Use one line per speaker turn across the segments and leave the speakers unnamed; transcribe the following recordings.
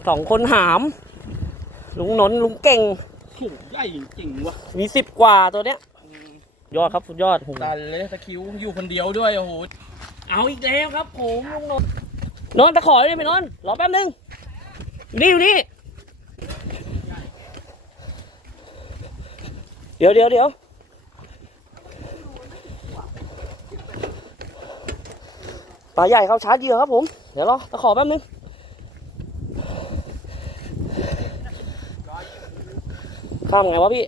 2 คนหามลุงนนท์ลุงเก่ง
ถุงใหญ่จริงๆวะ
มี10 กว่าตัวเนี้ยยอดครับสุดยอด
ดันเลยตะคริวอยู่คนเดียวด้วยโอ้โห
เอาอีกแล้วครับผมลุงนนท์นนท์ตะขอเลยไหมนนท์รอแป๊บนึงอยู่นี่เดี๋ยวปลาใหญ่เขาชาร์จเหยื่อครับผมเดี๋ยวรอตะขอแป๊บนึงข้ามไงวะพี่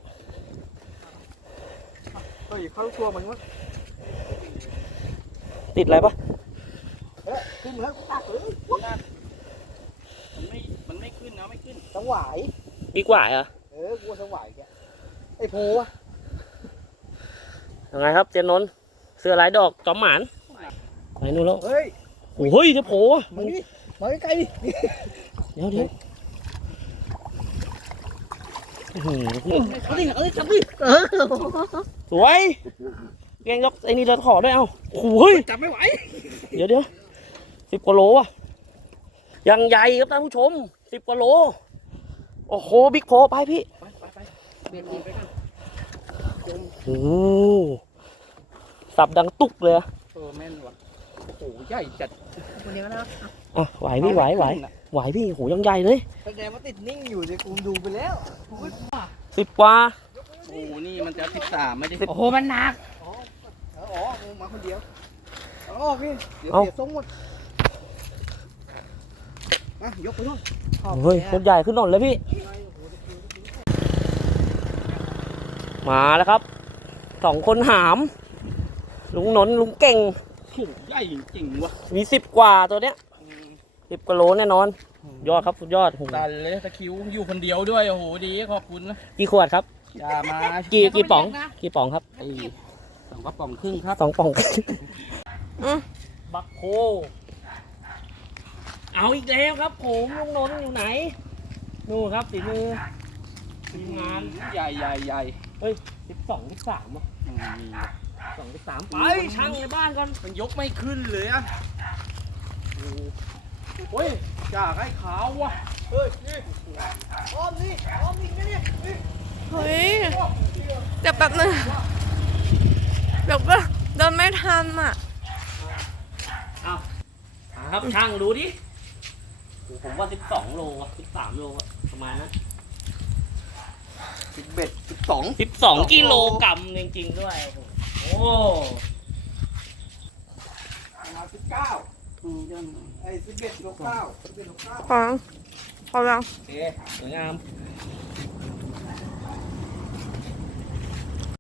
เฮ้ยเข้าตัวมันวะ
ติดอะไรปะ
ขึ้นแล้วตักเลยมันไม่ขึ้นนะไม่ขึ้น
สวาย
ดีกว่าเหรอ
กลัวสวายแกไอ้โพวะ
ยังไงครับเจนนนท์เสื้อลายดอกจอมหมานไปนู่นแล้ว
เฮ้ย
โอ้ยจะโผล่อะ
มาดิมาใกล้ๆดิ
เดี๋ยวอื้อหือ
เอาดิจับดิ
สวยเก่งยกไอ้นี่เราขอด้วยเอ้าโอ้โห
จับไม่ไหว
เดี๋ยว10 กว่าโลอ่ะยังใหญ่ครับท่านผู้ชม10 กว่าโลโอ้โหบิ๊กโผล่ไปพี่
ไปเบียดไปกัน
โอ้สับดังตุกเลยอะ
แม่นวะโอ้โหใหญ่จัด
คนเดียวนะ
อ่ะไหวพี่ไหวพี่โหยังใหญ่เลย
แสดงว่าติดนิ่งอยู่เลยกูดูไปแล้ว
10 กว่า
โอ้โหนี่มันจะ13ไม่ได้
โอ้โหมันหนักอ๋อมาคนเดียวเอาออกพี่เดี๋ยวเสียทรงหมดมายกไปนู่น
เฮ้ยคนใหญ่ขึ้นหน่อยเลยพี่มาแล้วครับ2 คนหามลุงนนท์ลุงเก่ง
ถุงใหญ่จริงๆวะ
มี10 กว่าตัวเนี้ย10 กว่าโลแน่นอนยอดครับสุดยอด
ดันเลยตะคริวอยู่คนเดียวด้วยโอ้โหดีขอบคุณนะ
กี่ขวดครับ
อย่ามา
กี่ป๋องครับ
ไอ้2 กระป๋องครึ่งครับ
2 ป๋องบักโคเอาอีกแล้วครับผมลุงนนท์อยู่ไหนนู่นครับฝีมือทีมงาน
ใหญ่
เฮ้ย12 13อ่ะ
มี
2 13ไปช่างในบ้านก่อน
มันยกไม่ขึ้นเลยอะโอ้ยจ่าไอ้ขาววะ
เฮ้ยนี่อ้อมนี่นะเนี่ย
เฮ้ยเดี๋ยวแป๊บนึงเดี๋ยวก็เดินไม่ทันอ่ะ
เอาครับช่างดูดิผมว่า12 โลอ่ะ13 โลอ่ะประมาณนั้น 12 กิโลกรัมจริงๆด้วยโอ้
ประมาณ19ไอ้11 19 11 19
พอยัง
โอเคสวยงาม